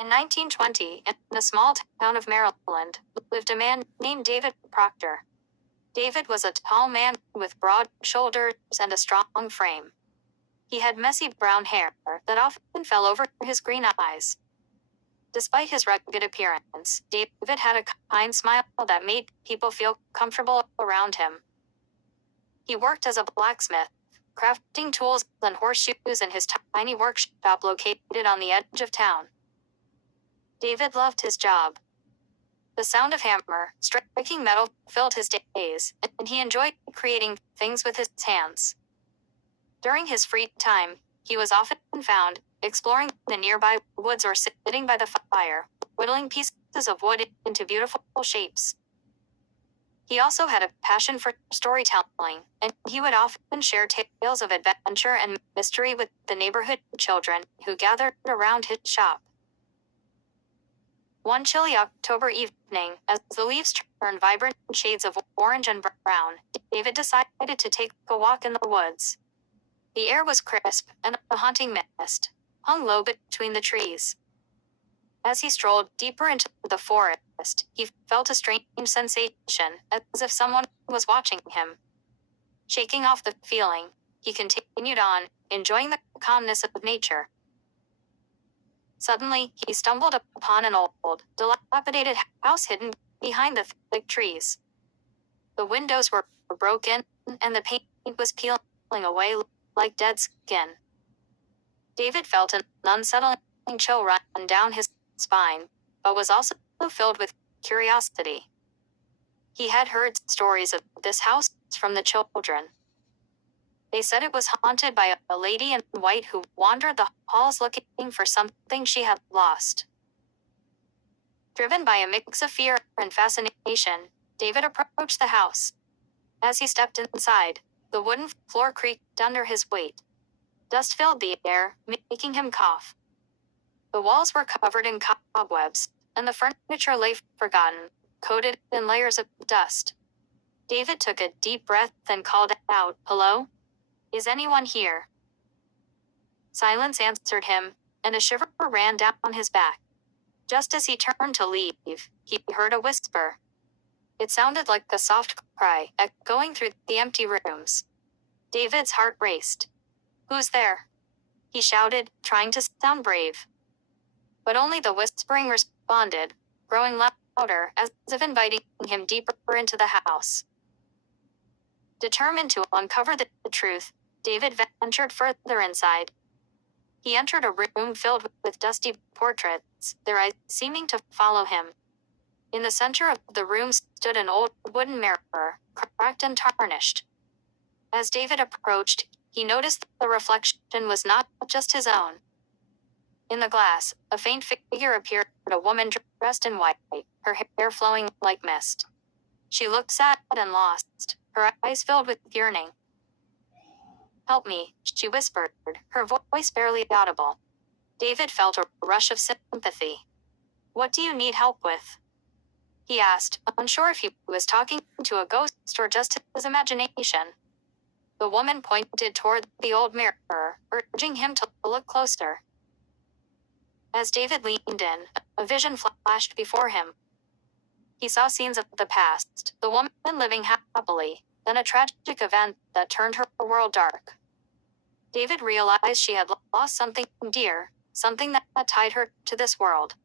In 1920, in a small town of Maryland, lived a man named David Proctor. David was a tall man with broad shoulders and a strong frame. He had messy brown hair that often fell over his green eyes. Despite his rugged appearance, David had a kind smile that made people feel comfortable around him. He worked as a blacksmith, crafting tools and horseshoes in his tiny workshop located on the edge of town. David loved his job. The sound of hammer striking metal filled his days, and he enjoyed creating things with his hands. During his free time, he was often found exploring the nearby woods or sitting by the fire, whittling pieces of wood into beautiful shapes. He also had a passion for storytelling, and he would often share tales of adventure and mystery with the neighborhood children who gathered around his shop. One chilly October evening, as the leaves turned vibrant shades of orange and brown, David decided to take a walk in the woods. The air was crisp, and a haunting mist hung low between the trees. As he strolled deeper into the forest, he felt a strange sensation, as if someone was watching him. Shaking off the feeling, he continued on, enjoying the calmness of nature. Suddenly, he stumbled upon an old, dilapidated house hidden behind the thick trees. The windows were broken, and the paint was peeling away like dead skin. David felt an unsettling chill run down his spine, but was also filled with curiosity. He had heard stories of this house from the children. They said it was haunted by a lady in white who wandered the halls looking for something she had lost. Driven by a mix of fear and fascination, David approached the house. As he stepped inside, the wooden floor creaked under his weight. Dust filled the air, making him cough. The walls were covered in cobwebs, and the furniture lay forgotten, coated in layers of dust. David took a deep breath and called out, "Hello? Is anyone here?" Silence answered him, and a shiver ran down his back. Just as he turned to leave, he heard a whisper. It sounded like a soft cry, echoing through the empty rooms. David's heart raced. "Who's there?" he shouted, trying to sound brave. But only the whispering responded, growing louder, as if inviting him deeper into the house. Determined to uncover the truth, David ventured further inside. He entered a room filled with dusty portraits, their eyes seeming to follow him. In the center of the room stood an old wooden mirror, cracked and tarnished. As David approached, he noticed that the reflection was not just his own. In the glass, a faint figure appeared, a woman dressed in white, her hair flowing like mist. She looked sad and lost, her eyes filled with yearning. "Help me," she whispered, her voice barely audible. David felt a rush of sympathy. "What do you need help with?" he asked, unsure if he was talking to a ghost or just his imagination. The woman pointed toward the old mirror, urging him to look closer. As David leaned in, a vision flashed before him. He saw scenes of the past, the woman living happily, then a tragic event that turned her world dark. David realized she had lost something dear, something that tied her to this world.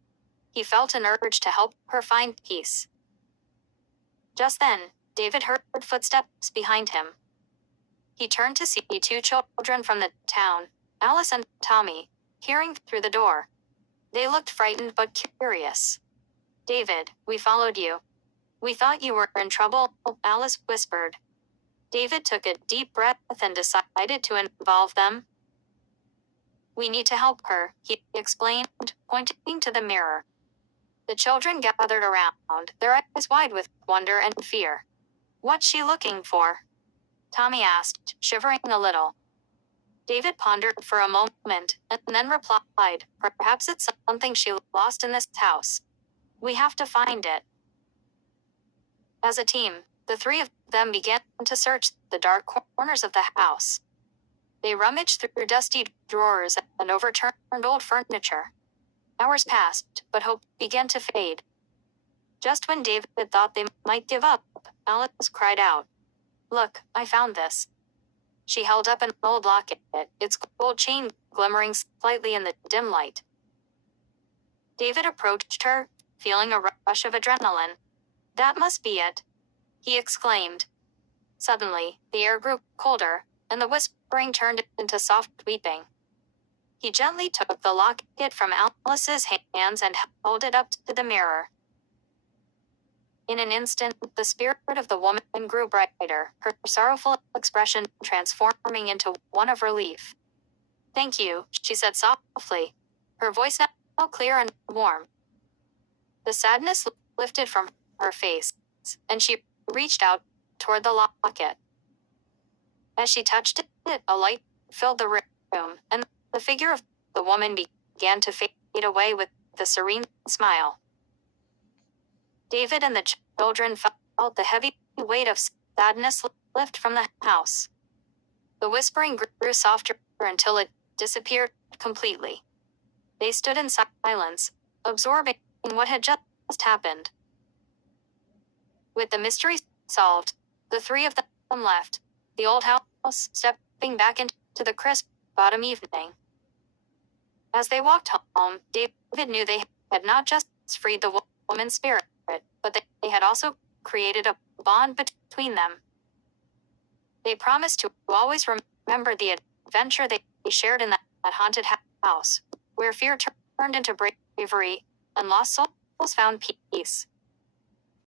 He felt an urge to help her find peace. Just then, David heard footsteps behind him. He turned to see two children from the town, Alice and Tommy, peering through the door. They looked frightened but curious. "David, we followed you. We thought you were in trouble," Alice whispered. David took a deep breath and decided to involve them. "We need to help her," he explained, pointing to the mirror. The children gathered around, their eyes wide with wonder and fear. "What's she looking for?" Tommy asked, shivering a little. David pondered for a moment, and then replied, "Perhaps it's something she lost in this house. We have to find it." As a team, the three of them began to search the dark corners of the house. They rummaged through dusty drawers and overturned old furniture. Hours passed, but hope began to fade. Just when David thought they might give up, Alice cried out, "Look, I found this." She held up an old locket, its gold chain glimmering slightly in the dim light. David approached her, feeling a rush of adrenaline. "That must be it," he exclaimed. Suddenly, the air grew colder, and the whispering turned into soft weeping. He gently took the locket from Alice's hands and held it up to the mirror. In an instant, the spirit of the woman grew brighter, her sorrowful expression transforming into one of relief. "Thank you," she said softly, her voice now clear and warm. The sadness lifted from her face, and she reached out toward the locket. As she touched it, a light filled the room, and the figure of the woman began to fade away with a serene smile. David and the children felt the heavy weight of sadness lift from the house. The whispering grew softer until it disappeared completely. They stood in silence, absorbing what had just happened. With the mystery solved, the three of them left the old house, stepping back into the crisp autumn evening. As they walked home, David knew they had not just freed the woman's spirit, but they had also created a bond between them. They promised to always remember the adventure they shared in that haunted house, where fear turned into bravery and lost souls found peace.